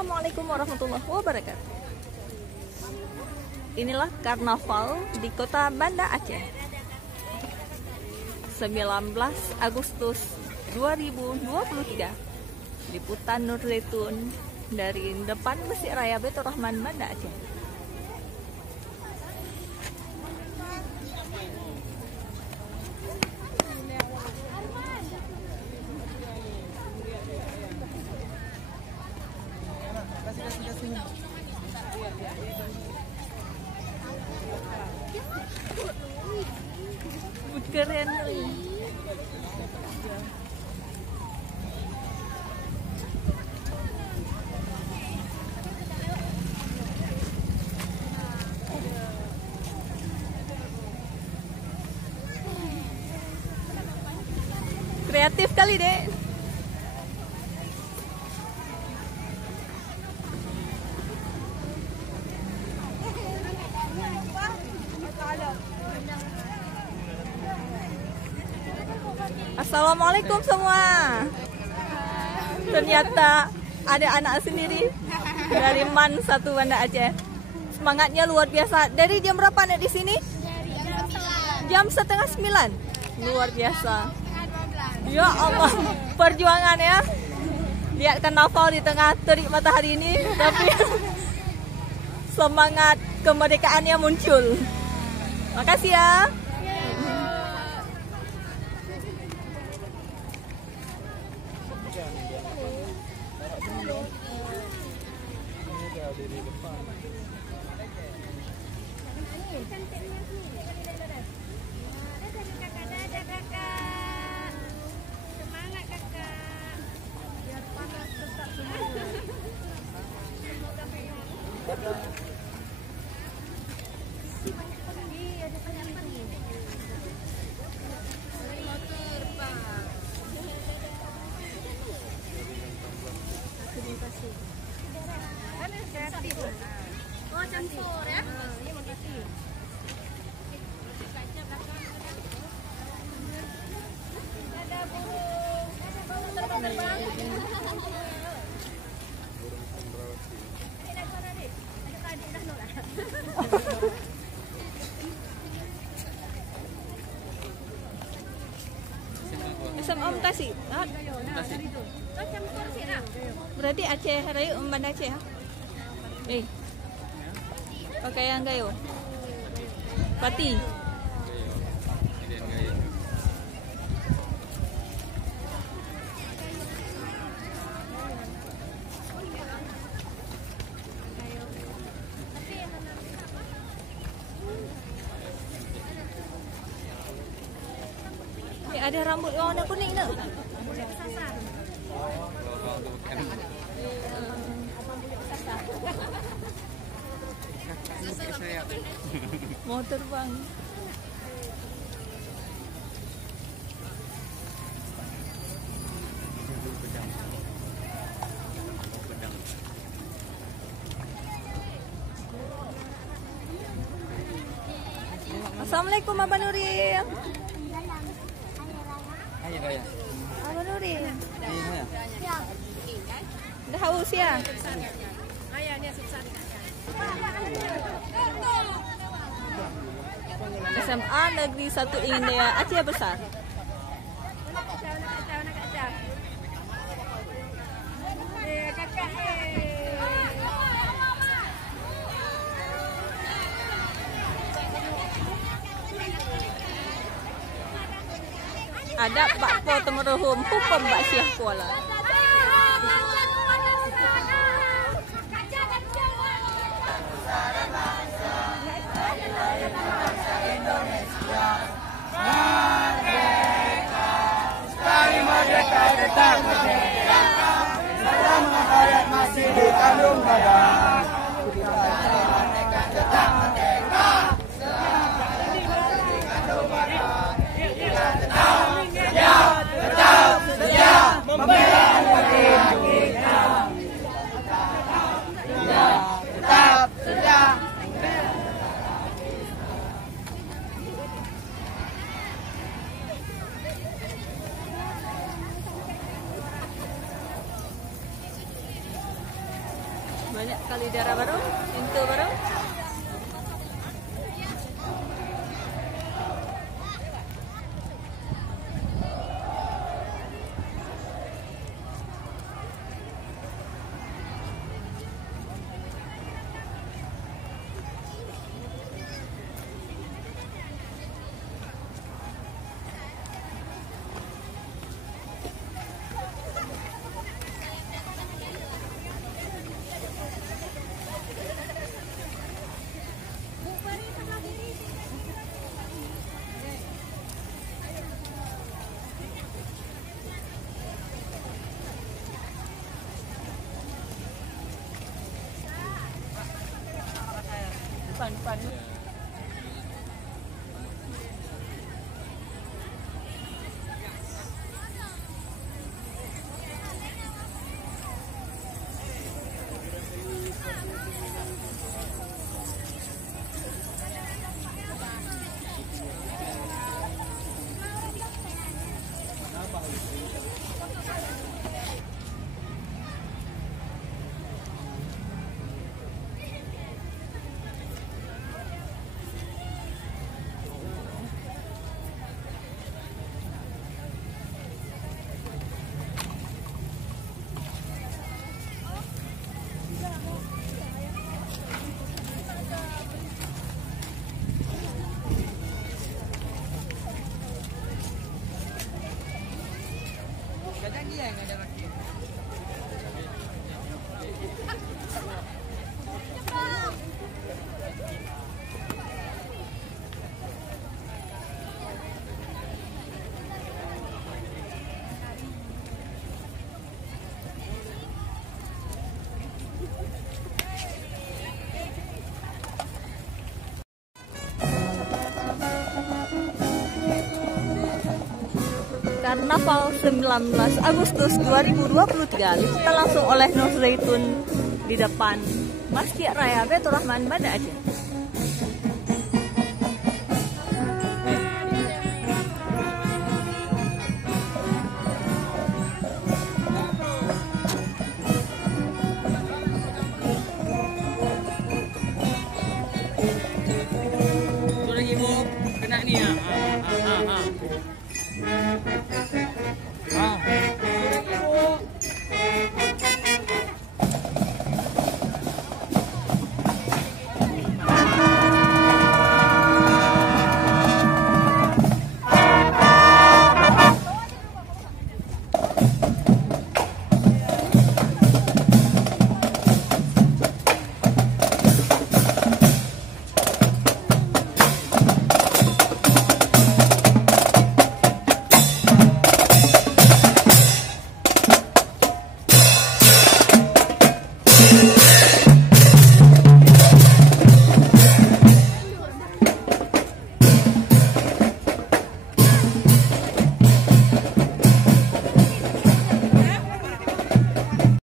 Assalamualaikum warahmatullahi wabarakatuh. Inilah karnaval di kota Banda Aceh. 19 Agustus 2023. Liputan Nur Zaitun dari depan Masjid Raya Baitur Rahman Banda Aceh. Keren nih. Kreatif kali deh. Assalamualaikum semua. Ternyata ada anak sendiri dari MAN 1 Banda Aceh. Semangatnya luar biasa. Dari jam berapa nek di sini? Jam 8:30. Luar biasa. Ya Allah, perjuangan ya. Lihat karnaval di tengah terik matahari ini, tapi semangat kemerdekaannya muncul. Makasih ya. Oh, campur ya. SMA Bekasi. Berarti Aceh Raya Banda Aceh ya? Pakai yang gayo. Pati. Ada rambut warna kuning tu. Mau terbang. Assalamualaikum Abang Nuril. Abang Nuril. Dah haus ya? SMA Negeri 1 India Aceh Besar. Ada bakpo temeruhum pupem bak syah kuala. Merdeka tetap merdeka, selama hayat masih di kandung badan. Merdeka tetap merdeka, selama hayat masih di kandung badan. Kita tetap setia membela negeri kita. Tetap setia. Banyak kali daerah baru, pintu baru. Depan. Karnaval 19 Agustus 2023 kita langsung oleh Nur Zaitun di depan Masjid Raya Baitur Rahman Banda Aceh.